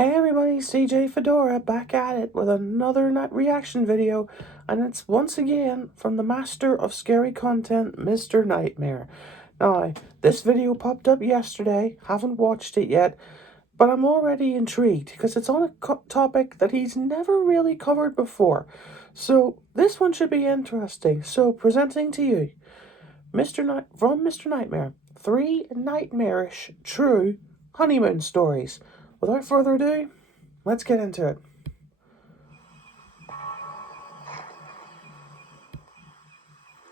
Hey everybody, CJ Fedora back at it with another reaction video, and it's once again from the master of scary content, Mr. Nightmare. Now, this video popped up yesterday, haven't watched it yet, but I'm already intrigued because it's on a topic that he's never really covered before. So this one should be interesting. So presenting to you, from Mr. Nightmare, 3 nightmarish true honeymoon stories. Without further ado, let's get into it.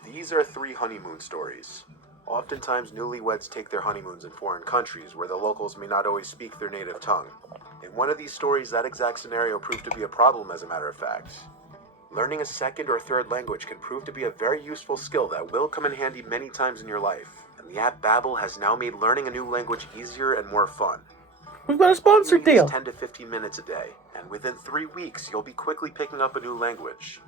These are 3 honeymoon stories. Oftentimes, newlyweds take their honeymoons in foreign countries where the locals may not always speak their native tongue. In one of these stories, that exact scenario proved to be a problem, as a matter of fact. Learning a second or third language can prove to be a very useful skill that will come in handy many times in your life, and the app Babbel has now made learning a new language easier and more fun. We've got a sponsored deal. 10 to 15 minutes a day, and within 3 weeks, you'll be quickly picking up a new language.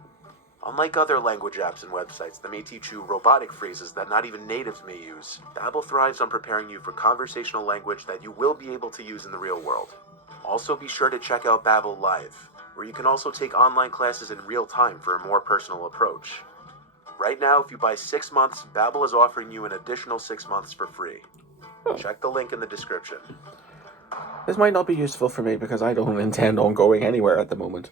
Unlike other language apps and websites that may teach you robotic phrases that not even natives may use, Babbel thrives on preparing you for conversational language that you will be able to use in the real world. Also, be sure to check out Babbel Live, where you can also take online classes in real time for a more personal approach. Right now, if you buy 6 months, Babbel is offering you an additional 6 months for free. Check the link in the description. This might not be useful for me because I don't intend on going anywhere at the moment.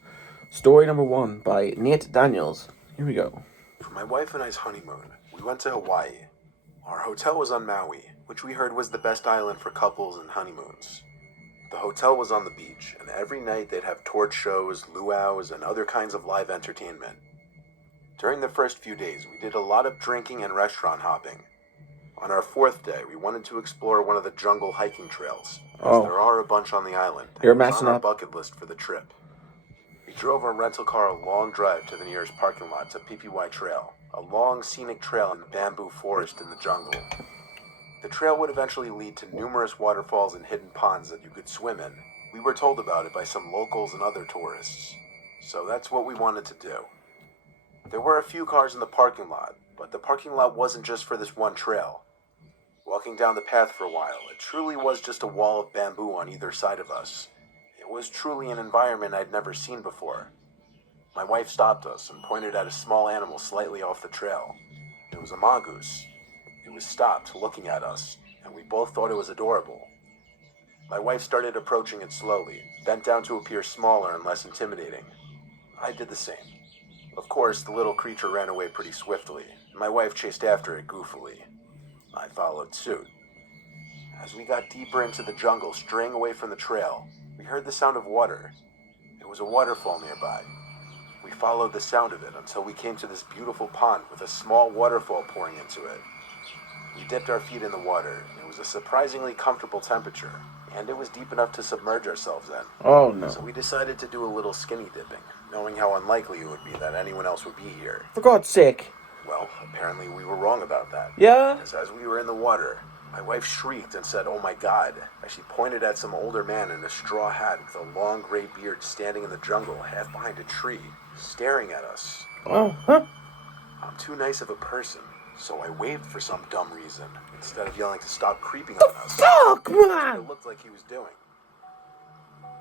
Story number 1 by Nate Daniels. Here we go. For my wife and I's honeymoon, we went to Hawaii. Our hotel was on Maui, which we heard was the best island for couples and honeymoons. The hotel was on the beach, and every night they'd have torch shows, luau's, and other kinds of live entertainment. During the first few days, we did a lot of drinking and restaurant hopping. On our 4th day, we wanted to explore one of the jungle hiking trails, as there are a bunch on the island. You're and it was messing on our up. bucket list for the trip. We drove our rental car a long drive to the nearest parking lot to PPY Trail, a long scenic trail in the bamboo forest in the jungle. The trail would eventually lead to numerous waterfalls and hidden ponds that you could swim in. We were told about it by some locals and other tourists, so that's what we wanted to do. There were a few cars in the parking lot, but the parking lot wasn't just for this one trail. Walking down the path for a while, it truly was just a wall of bamboo on either side of us. It was truly an environment I'd never seen before. My wife stopped us and pointed at a small animal slightly off the trail. It was a mongoose. It was stopped, looking at us, and we both thought it was adorable. My wife started approaching it slowly, bent down to appear smaller and less intimidating. I did the same. Of course, the little creature ran away pretty swiftly, and my wife chased after it goofily. I followed suit. As we got deeper into the jungle, straying away from the trail, we heard the sound of water. It was a waterfall nearby. We followed the sound of it until we came to this beautiful pond with a small waterfall pouring into it. We dipped our feet in the water. It was a surprisingly comfortable temperature, and it was deep enough to submerge ourselves in. Oh no. So we decided to do a little skinny dipping, knowing how unlikely it would be that anyone else would be here. For God's sake. Well, apparently we were wrong about that. Yeah? Because as we were in the water, my wife shrieked and said, "Oh my God," as she pointed at some older man in a straw hat with a long gray beard standing in the jungle, half behind a tree, staring at us. Oh, huh? I'm too nice of a person, so I waved for some dumb reason, instead of yelling to stop creeping on us. Fuck, That's what man! it looked like he was doing.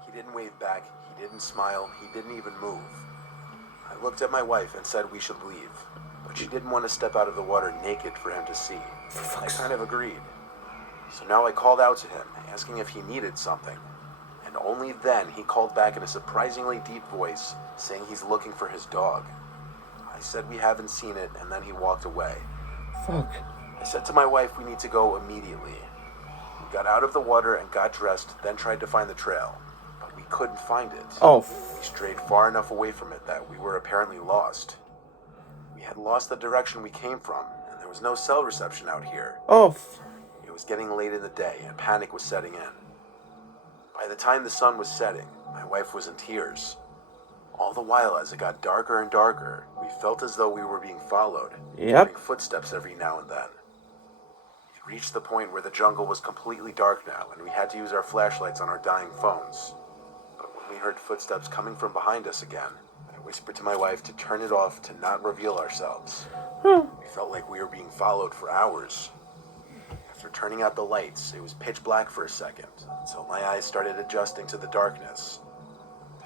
He didn't wave back, he didn't smile, he didn't even move. I looked at my wife and said we should leave, but she didn't want to step out of the water naked for him to see. I kind of agreed. So now I called out to him, asking if he needed something. And only then he called back in a surprisingly deep voice, saying he's looking for his dog. I said we haven't seen it, and then he walked away. Fuck. I said to my wife we need to go immediately. We got out of the water and got dressed, then tried to find the trail. But we couldn't find it. Oh, We strayed far enough away from it that we were apparently lost. We had lost the direction we came from, and there was no cell reception out here. It was getting late in the day, and panic was setting in. By the time the sun was setting, my wife was in tears. All the while, as it got darker and darker, we felt as though we were being followed, hearing footsteps every now and then. It reached the point where the jungle was completely dark now, and we had to use our flashlights on our dying phones. But when we heard footsteps coming from behind us again, I whispered to my wife to turn it off to not reveal ourselves. We felt like we were being followed for hours. After turning out the lights, it was pitch black for a second, until my eyes started adjusting to the darkness.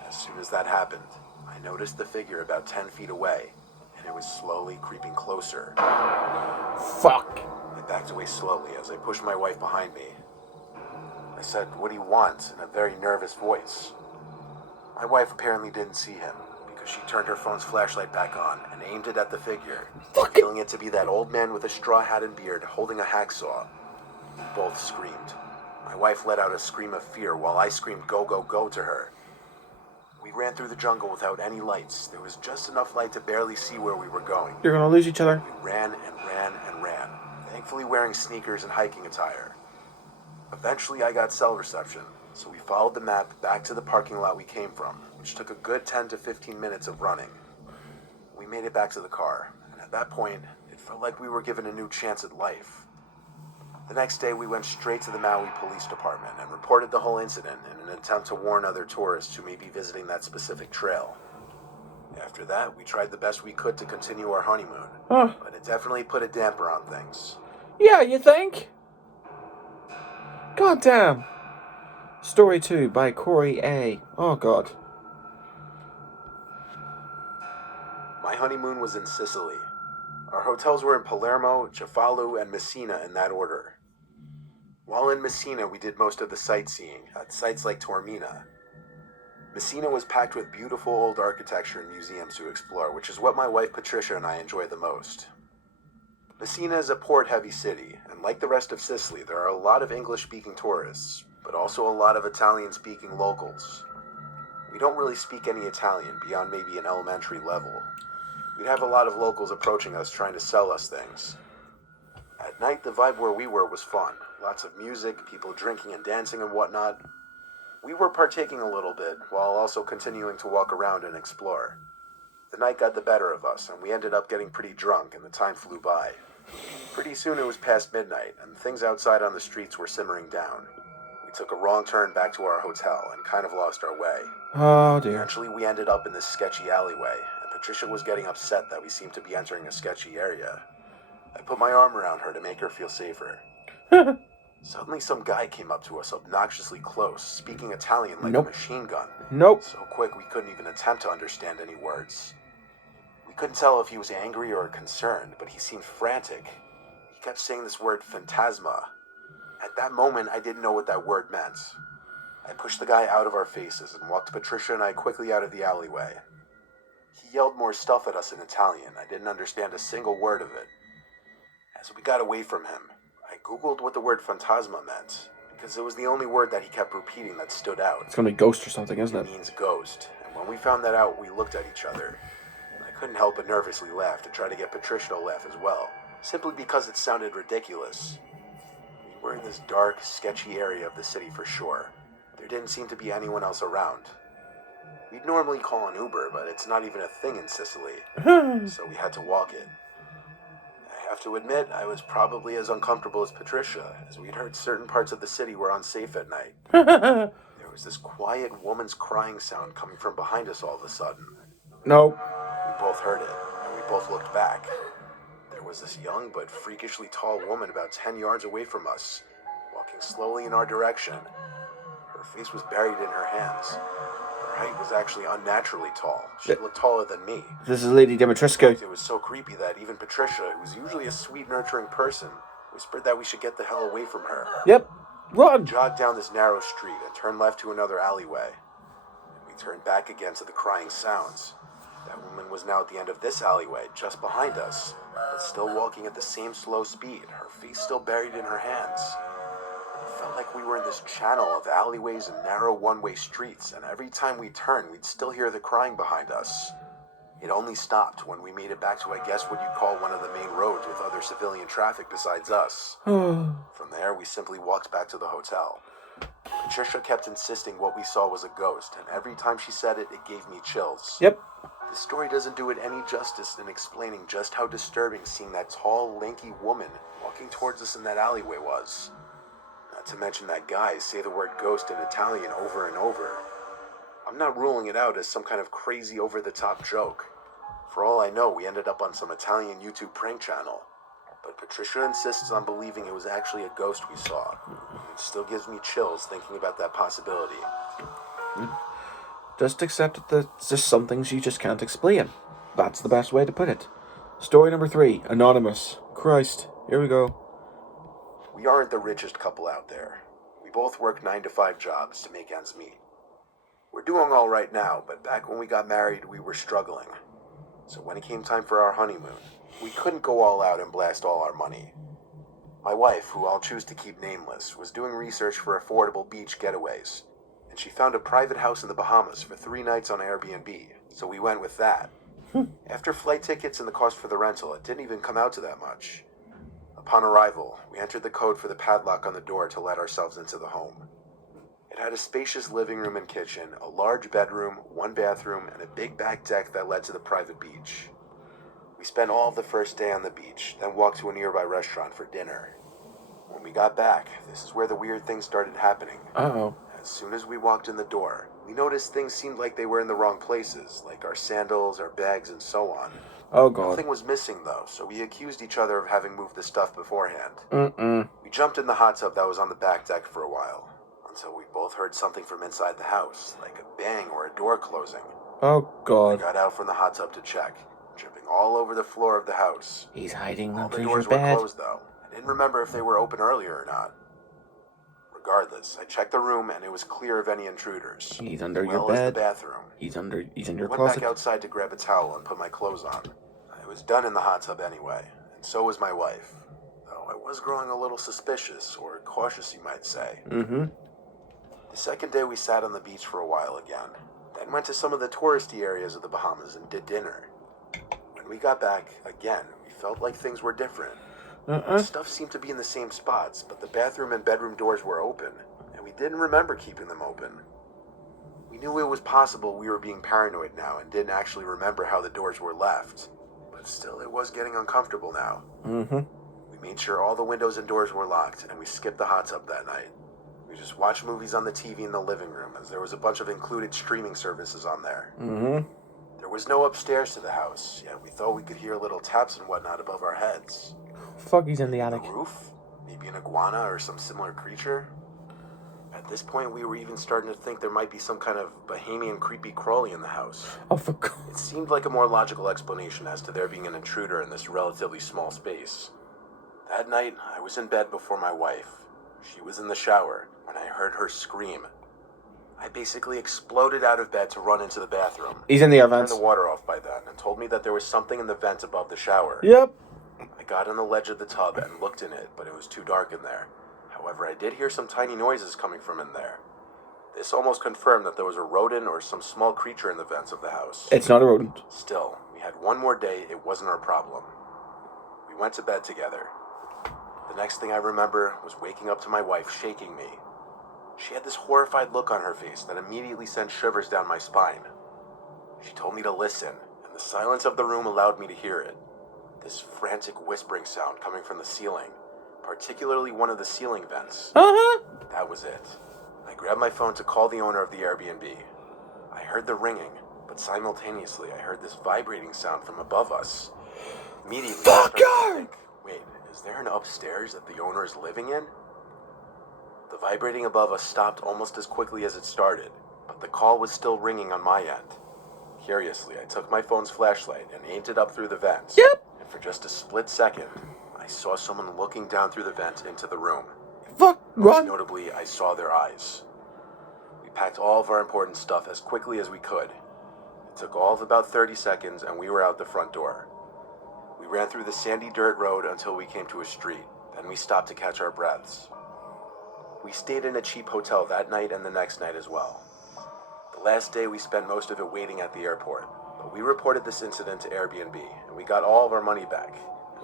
As soon as that happened, I noticed the figure about 10 feet away, and it was slowly creeping closer. Fuck. I backed away slowly as I pushed my wife behind me. I said, "What do you want?" in a very nervous voice. My wife apparently didn't see him, because she turned her phone's flashlight back on and aimed it at the figure, feeling it to be that old man with a straw hat and beard holding a hacksaw. We both screamed. My wife let out a scream of fear while I screamed, "Go, go, go," to her. We ran through the jungle without any lights. There was just enough light to barely see where we were going. You're gonna lose each other. We ran and ran and ran, thankfully wearing sneakers and hiking attire. Eventually I got cell reception, so we followed the map back to the parking lot we came from, which took a good 10 to 15 minutes of running. We made it back to the car, and at that point, it felt like we were given a new chance at life. The next day, we went straight to the Maui Police Department and reported the whole incident in an attempt to warn other tourists who may be visiting that specific trail. After that, we tried the best we could to continue our honeymoon, but it definitely put a damper on things. Yeah, you think? God damn. Story 2 by Corey A. Oh, God. My honeymoon was in Sicily. Our hotels were in Palermo, Cefalu, and Messina in that order. While in Messina, we did most of the sightseeing at sites like Taormina. Messina was packed with beautiful old architecture and museums to explore, which is what my wife Patricia and I enjoy the most. Messina is a port-heavy city, and like the rest of Sicily, there are a lot of English-speaking tourists, but also a lot of Italian-speaking locals. We don't really speak any Italian beyond maybe an elementary level. We'd have a lot of locals approaching us trying to sell us things. At night, the vibe where we were was fun. Lots of music, people drinking and dancing and whatnot. We were partaking a little bit, while also continuing to walk around and explore. The night got the better of us, and we ended up getting pretty drunk, and the time flew by. Pretty soon it was past midnight, and things outside on the streets were simmering down. We took a wrong turn back to our hotel, and kind of lost our way. Oh, dear. Eventually we ended up in this sketchy alleyway, and Patricia was getting upset that we seemed to be entering a sketchy area. I put my arm around her to make her feel safer. Suddenly some guy came up to us obnoxiously close, speaking Italian like a machine gun. So quick we couldn't even attempt to understand any words. We couldn't tell if he was angry or concerned, but he seemed frantic. He kept saying this word, phantasma. At that moment, I didn't know what that word meant. I pushed the guy out of our faces and walked Patricia and I quickly out of the alleyway. He yelled more stuff at us in Italian. I didn't understand a single word of it. As we got away from him, I googled what the word phantasma meant, because it was the only word that he kept repeating that stood out. It's gonna be ghost or something, isn't it? It means ghost, and when we found that out, we looked at each other. I couldn't help but nervously laugh to try to get Patricia to laugh as well, simply because it sounded ridiculous. We were in this dark, sketchy area of the city for sure. There didn't seem to be anyone else around. We'd normally call an Uber, but it's not even a thing in Sicily, so we had to walk it. I have to admit, I was probably as uncomfortable as Patricia, as we'd heard certain parts of the city were unsafe at night. There was this quiet woman's crying sound coming from behind us all of a sudden. No. We both heard it, and we both looked back. There was this young but freakishly tall woman about 10 yards away from us, walking slowly in our direction. Her face was buried in her hands. Her height was actually unnaturally tall. She looked taller than me. This is Lady Dimitrescu. It was so creepy that even Patricia, who was usually a sweet, nurturing person, whispered that we should get the hell away from her. Yep. Run! We jogged down this narrow street and turned left to another alleyway. We turned back again to the crying sounds. That woman was now at the end of this alleyway, just behind us, but still walking at the same slow speed, her face still buried in her hands. It felt like we were in this channel of alleyways and narrow one-way streets, and every time we turned, we'd still hear the crying behind us. It only stopped when we made it back to, I guess, what you'd call one of the main roads with other civilian traffic besides us. From there, we simply walked back to the hotel. Patricia kept insisting what we saw was a ghost, and every time she said it, it gave me chills. Yep. This story doesn't do it any justice in explaining just how disturbing seeing that tall, lanky woman walking towards us in that alleyway was. Not to mention that guy say the word ghost in Italian over and over. I'm not ruling it out as some kind of crazy over-the-top joke. For all I know, we ended up on some Italian YouTube prank channel. But Patricia insists on believing it was actually a ghost we saw. It still gives me chills thinking about that possibility. Just accept that there's just some things you just can't explain. That's the best way to put it. Story number 3, Anonymous. Christ, here we go. We aren't the richest couple out there. We both work 9-to-5 jobs to make ends meet. We're doing all right now, but back when we got married, we were struggling. So when it came time for our honeymoon, we couldn't go all out and blast all our money. My wife, who I'll choose to keep nameless, was doing research for affordable beach getaways, and she found a private house in the Bahamas for 3 nights on Airbnb, so we went with that. After flight tickets and the cost for the rental, it didn't even come out to that much. Upon arrival, we entered the code for the padlock on the door to let ourselves into the home. It had a spacious living room and kitchen, a large bedroom, 1 bathroom, and a big back deck that led to the private beach. We spent all of the first day on the beach, then walked to a nearby restaurant for dinner. When we got back, this is where the weird things started happening. Uh-oh. As soon as we walked in the door, we noticed things seemed like they were in the wrong places, like our sandals, our bags, and so on. Oh, God. Nothing was missing, though, so we accused each other of having moved the stuff beforehand. Mm-mm. We jumped in the hot tub that was on the back deck for a while, until we both heard something from inside the house, like a bang or a door closing. Oh, God. I got out from the hot tub to check, dripping all over the floor of the house. He's hiding All under the your doors were bed. closed, though. I didn't remember if they were open earlier or not. Regardless, I checked the room and it was clear of any intruders. He's under as your well as bed. the bathroom. He's in your I went closet. back outside to grab a towel and put my clothes on. I was done in the hot tub anyway, and so was my wife. Though I was growing a little suspicious, or cautious you might say. Mm-hmm. The second day we sat on the beach for a while again, then went to some of the touristy areas of the Bahamas and did dinner. When we got back, again, we felt like things were different. Stuff seemed to be in the same spots, but the bathroom and bedroom doors were open, and we didn't remember keeping them open. We knew it was possible we were being paranoid now and didn't actually remember how the doors were left, but still it was getting uncomfortable now. Mm-hmm. We made sure all the windows and doors were locked, and we skipped the hot tub that night. We just watched movies on the TV in the living room, as there was a bunch of included streaming services on there. Mm-hmm. There was no upstairs to the house, yet we thought we could hear little taps and whatnot above our heads. Fuck, he's in the attic. The roof? Maybe an iguana or some similar creature? At this point, we were even starting to think there might be some kind of Bahamian creepy crawly in the house. Oh, for God. It seemed like a more logical explanation as to there being an intruder in this relatively small space. That night, I was in bed before my wife. She was in the shower when I heard her scream. I basically exploded out of bed to run into the bathroom. He's in the air Turned vents. the water off by then and told me that there was something in the vent above the shower. Yep. I got on the ledge of the tub and looked in it, but it was too dark in there. However, I did hear some tiny noises coming from in there. This almost confirmed that there was a rodent or some small creature in the vents of the house. It's not a rodent. Still, we had one more day, it wasn't our problem. We went to bed together. The next thing I remember was waking up to my wife shaking me. She had this horrified look on her face that immediately sent shivers down my spine. She told me to listen, and the silence of the room allowed me to hear it. This frantic whispering sound coming from the ceiling, particularly one of the ceiling vents. Uh-huh. That was it. I grabbed my phone to call the owner of the Airbnb. I heard the ringing, but simultaneously I heard this vibrating sound from above us. Immediately, I started to think, wait, is there an upstairs that the owner is living in? The vibrating above us stopped almost as quickly as it started, but the call was still ringing on my end. Curiously, I took my phone's flashlight and aimed it up through the vents. Yep. And for just a split second, I saw someone looking down through the vent into the room. Fuck, Most run. notably, I saw their eyes. We packed all of our important stuff as quickly as we could. It took all of about 30 seconds and we were out the front door. We ran through the sandy dirt road until we came to a street. Then we stopped to catch our breaths. We stayed in a cheap hotel that night and the next night as well. The last day we spent most of it waiting at the airport, but we reported this incident to Airbnb and we got all of our money back.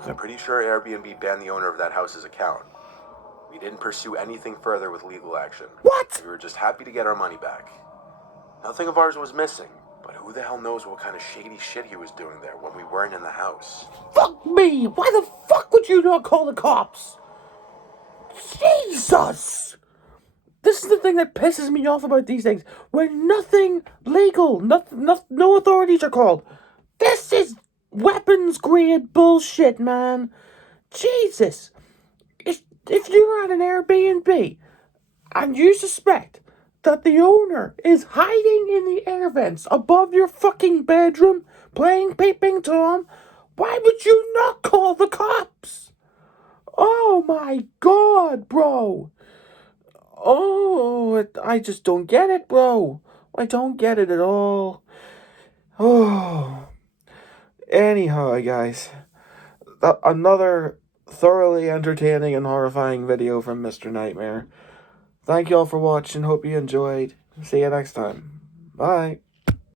I'm pretty sure Airbnb banned the owner of that house's account. We didn't pursue anything further with legal action. What? We were just happy to get our money back. Nothing of ours was missing, but who the hell knows what kind of shady shit he was doing there when we weren't in the house. Fuck me. Why the fuck would you not call the cops? Jesus. This is the thing that pisses me off about these things. When nothing legal, no authorities are called. This is weapons grade bullshit, man. Jesus! If you're on an Airbnb and you suspect that the owner is hiding in the air vents above your fucking bedroom playing peeping Tom, why would you not call the cops? Oh my god, bro. Oh, I just don't get it, bro. I don't get it at all. Oh. Anyhow, guys, another thoroughly entertaining and horrifying video from Mr. Nightmare. Thank you all for watching. Hope you enjoyed. See you next time. Bye.